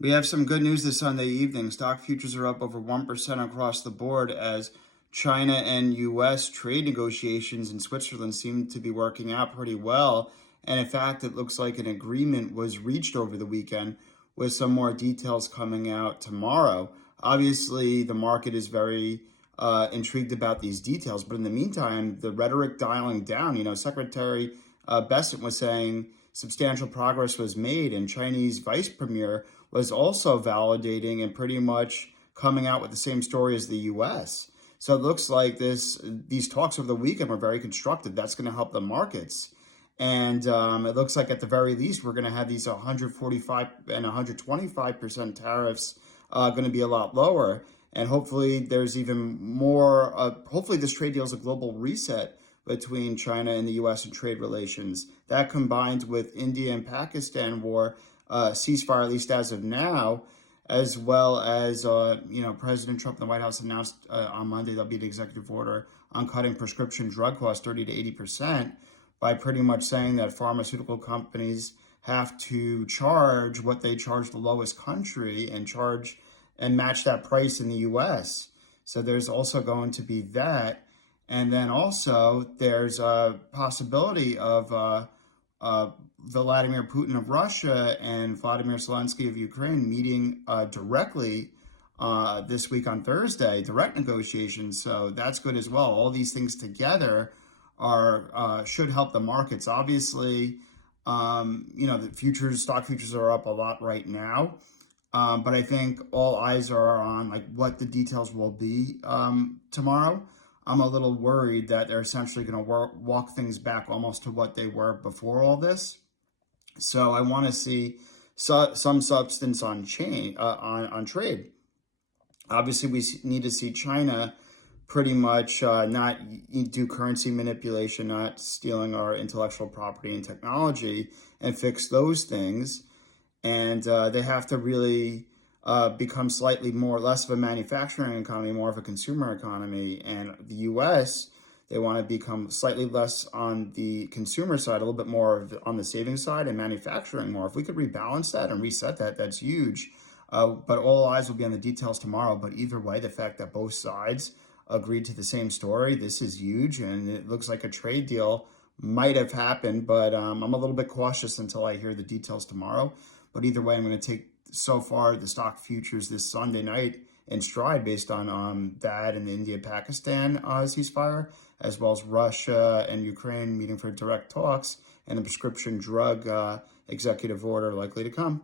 We have some good news this Sunday evening. Stock futures are up over 1% across the board as China and US trade negotiations in Switzerland seem to be working out pretty well. And in fact, it looks like an agreement was reached over the weekend with some more details coming out tomorrow. Obviously, the market is very intrigued about these details, but in the meantime, the rhetoric dialing down. Secretary Bessent was saying substantial progress was made, and Chinese vice premier was also validating and pretty much coming out with the same story as the U.S. So it looks like these talks over the weekend were very constructive. That's going to help the markets. And it looks like at the very least, we're going to have these 145 and 125% tariffs going to be a lot lower. And hopefully there's even more, hopefully this trade deal is a global reset between China and the U.S. and trade relations. That combined with India and Pakistan war, ceasefire, at least as of now, as well as, President Trump and the White House announced on Monday there'll be an executive order on cutting prescription drug costs 30 to 80% by pretty much saying that pharmaceutical companies have to charge what they charge the lowest country and match that price in the U.S. So there's also going to be that. And then also there's a possibility of Vladimir Putin of Russia and Vladimir Zelensky of Ukraine meeting directly this week on Thursday, direct negotiations. So that's good as well. All these things together should help the markets. Obviously, the stock futures are up a lot right now. But I think all eyes are on what the details will be tomorrow. I'm a little worried that they're essentially going to walk things back almost to what they were before all this. So I want to see some substance on trade. Obviously, we need to see China pretty much not do currency manipulation, not stealing our intellectual property and technology, and fix those things. And they have to really become slightly less of a manufacturing economy, more of a consumer economy. And the U.S., they want to become slightly less on the consumer side, a little bit more on the savings side and manufacturing more. If we could rebalance that and reset that, that's huge. But all eyes will be on the details tomorrow. But either way, the fact that both sides agreed to the same story, this is huge. And it looks like a trade deal might have happened, but I'm a little bit cautious until I hear the details tomorrow. But either way, I'm going to take so far the stock futures this Sunday night in stride based on that and the India-Pakistan ceasefire, as well as Russia and Ukraine meeting for direct talks and a prescription drug executive order likely to come.